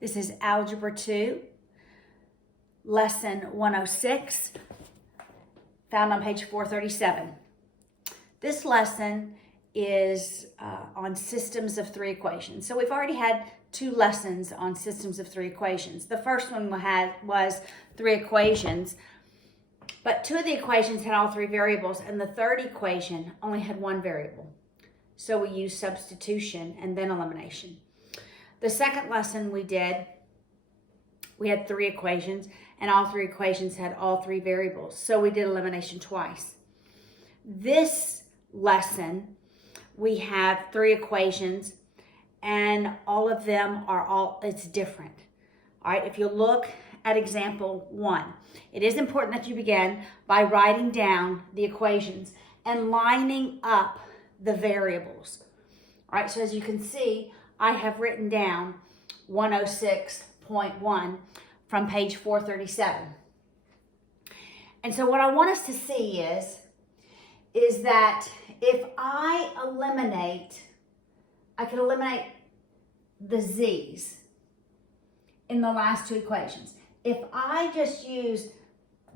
This is Algebra 2, Lesson 106, found on page 437. This lesson is on systems of three equations. So we've already had two lessons on systems of three equations. The first one was three equations, but two of the equations had all three variables, and the third equation only had one variable. So we used substitution and then elimination. The second lesson we had three equations, and all three equations had all three variables. So we did elimination twice. This lesson, we have three equations, and all of them it's different. All right, if you look at example 1, it is important that you begin by writing down the equations and lining up the variables. All right, so as you can see, I have written down 106.1 from page 437. And so what I want us to see is that if I can eliminate the z's in the last two equations. If I just use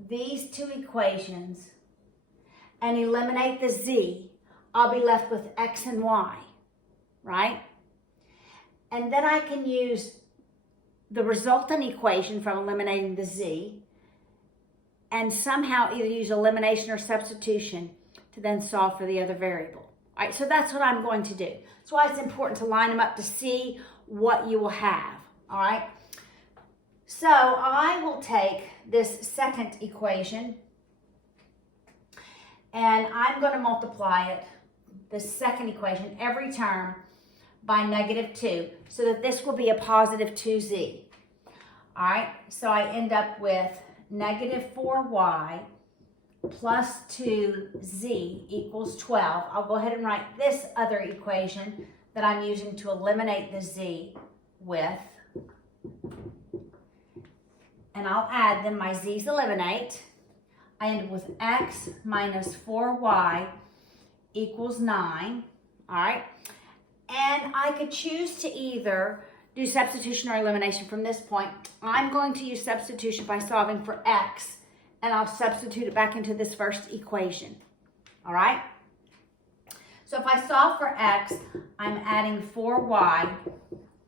these two equations and eliminate the z, I'll be left with x and y, right? And then I can use the resultant equation from eliminating the z and somehow either use elimination or substitution to then solve for the other variable. All right, so that's what I'm going to do. That's why it's important to line them up to see what you will have, all right? So I will take this second equation and I'm going to multiply it, the second equation, every term by -2, so that this will be a positive 2z. All right, so I end up with -4y plus 2z equals 12. I'll go ahead and write this other equation that I'm using to eliminate the z with. And I'll add them. My z's eliminate. I end up with x minus 4y equals 9. All right. And I could choose to either do substitution or elimination from this point. I'm going to use substitution by solving for x, and I'll substitute it back into this first equation. All right? So if I solve for x, I'm adding 4y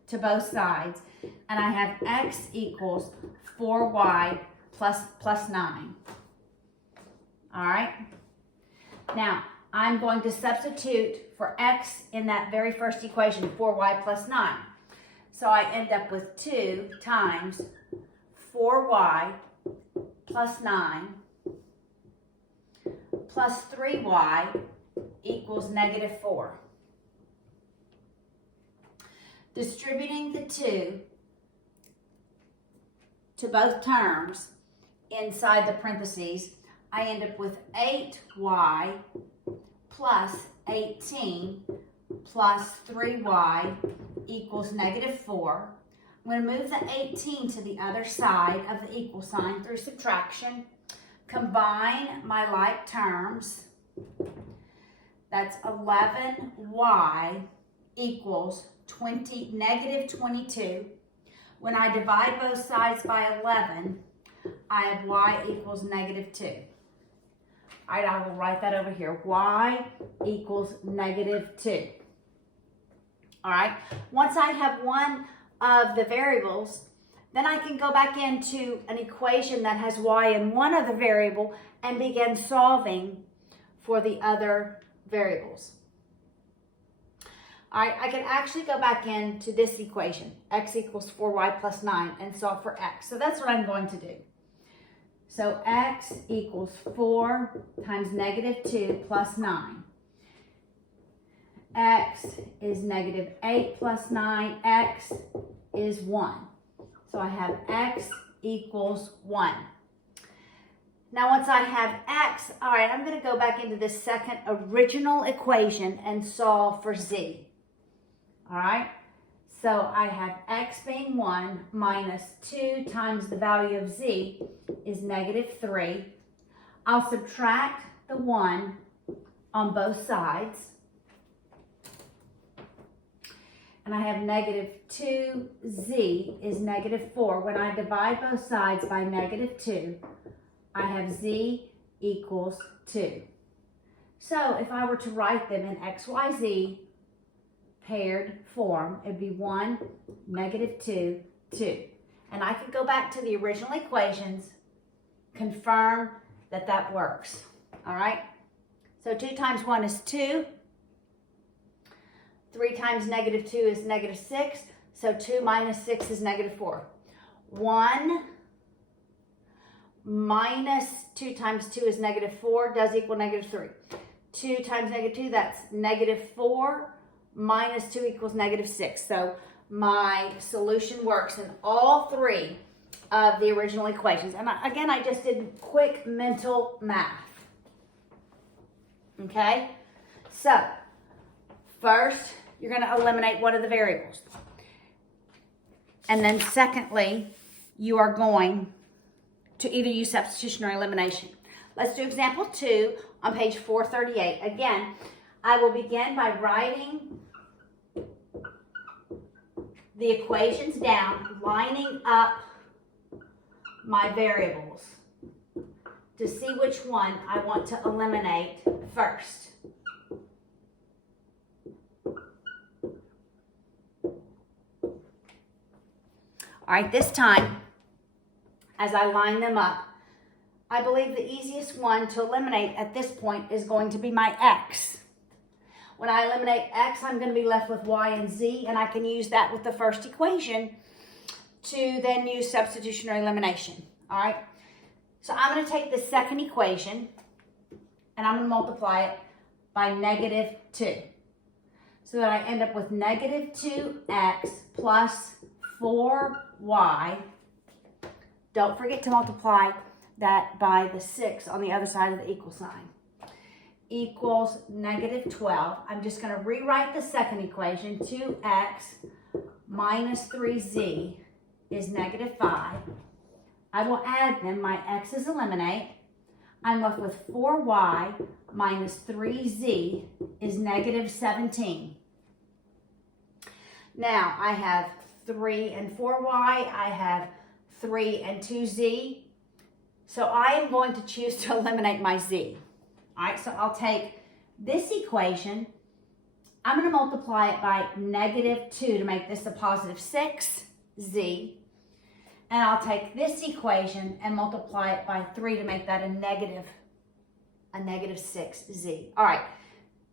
to both sides, and I have x equals 4y plus 9. All right? Now, I'm going to substitute for x in that very first equation, 4y plus 9. So I end up with 2 times 4y plus 9 plus 3y equals -4. Distributing the 2 to both terms inside the parentheses, I end up with 8y plus 18 plus 3y equals -4. I'm going to move the 18 to the other side of the equal sign through subtraction. Combine my like terms. That's 11y equals -22. When I divide both sides by 11, I have y equals -2. All right, I will write that over here. Y equals -2. All right, once I have one of the variables, then I can go back into an equation that has y in one of the variable and begin solving for the other variables. All right, I can actually go back into this equation, x equals 4y plus 9, and solve for x. So that's what I'm going to do. So x equals 4 times -2 plus 9. X is -8 plus 9. X is 1. So I have x equals 1. Now once I have x, all right, I'm going to go back into the second original equation and solve for z. All right? So I have x being 1 minus 2 times the value of z is -3. I'll subtract the 1 on both sides. and I have negative 2z is negative 4. When I divide both sides by negative 2, I have z equals 2. So if I were to write them in XYZ paired form, it'd be 1, negative 2, 2. And I could go back to the original equations, confirm that that works. All right? So 2 times 1 is 2. 3 times negative 2 is negative 6. So 2 minus 6 is negative 4. 1 minus 2 times 2 is negative 4, does equal negative 3. 2 times negative 2, that's negative 4, minus 2 equals negative 6. So my solution works in all 3 of the original equations. And again, I just did quick mental math. Okay? So, first, you're going to eliminate one of the variables. And then secondly, you are going to either use substitution or elimination. Let's do example 2 on page 438. Again, I will begin by writing the equations down, lining up my variables to see which one I want to eliminate first. All right, this time, as I line them up, I believe the easiest one to eliminate at this point is going to be my x. When I eliminate x, I'm going to be left with y and z, and I can use that with the first equation to then use substitution or elimination. All right, so I'm going to take the second equation, and I'm going to multiply it by negative 2. So that I end up with negative 2x plus 4y. Don't forget to multiply that by the 6 on the other side of the equal sign. Equals negative 12. I'm just going to rewrite the second equation. 2x minus 3z is negative 5. I will add them. My x's eliminate. I'm left with 4y minus 3z is negative 17. Now I have 3 and 4y. I have 3 and 2z. So I am going to choose to eliminate my z. All right, so I'll take this equation. I'm going to multiply it by negative 2 to make this a positive 6z. And I'll take this equation and multiply it by 3 to make that a negative 6z. All right,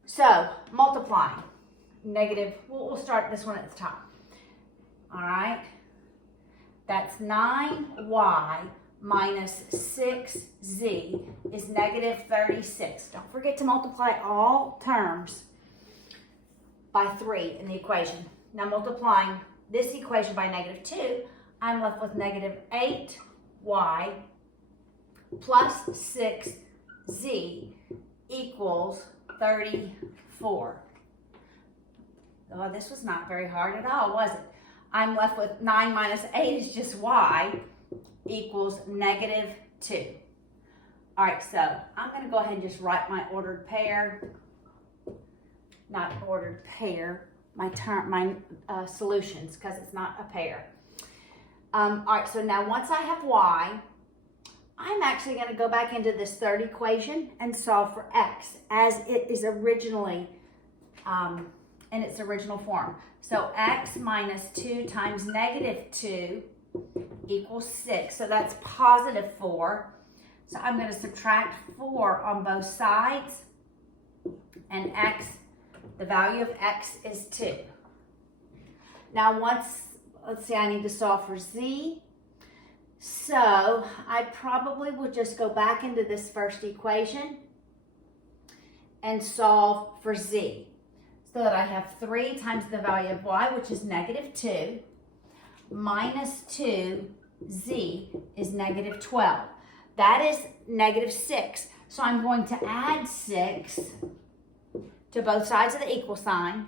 so multiplying. Negative, we'll start this one at the top. All right, that's 9y minus 6z is negative 36. Don't forget to multiply all terms by 3 in the equation. Now multiplying this equation by negative 2, I'm left with negative 8y plus 6z equals 34. Oh, this was not very hard at all, was it? I'm left with 9 minus 8 is just y equals negative 2. All right, so I'm going to go ahead and just write my ordered pair. Not ordered pair, my solutions, because it's not a pair. All right, so now once I have y, I'm actually going to go back into this third equation and solve for x as it is originally in its original form. So x minus 2 times negative 2 equals 6. So that's positive 4. So I'm going to subtract 4 on both sides. And x, the value of x is 2. Now let's see, I need to solve for z. So I probably will just go back into this first equation and solve for z. So that I have 3 times the value of y, which is negative 2, minus 2z is negative 12. That is negative 6. So I'm going to add 6 to both sides of the equal sign,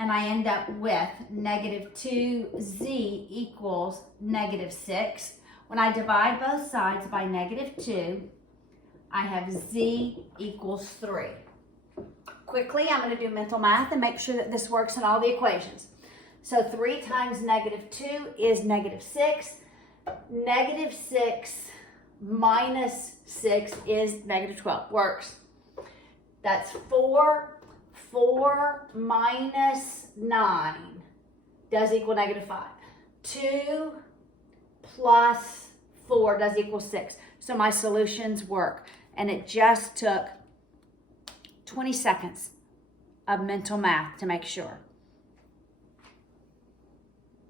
and I end up with negative 2z equals negative 6. When I divide both sides by negative 2, I have z equals 3. Quickly, I'm going to do mental math and make sure that this works in all the equations. So 3 times negative 2 is negative 6. Negative 6 minus 6 is negative 12. Works. That's 4. 4 minus 9 does equal negative 5. 2 plus 4 does equal 6. So my solutions work. And it just took 20 seconds of mental math to make sure.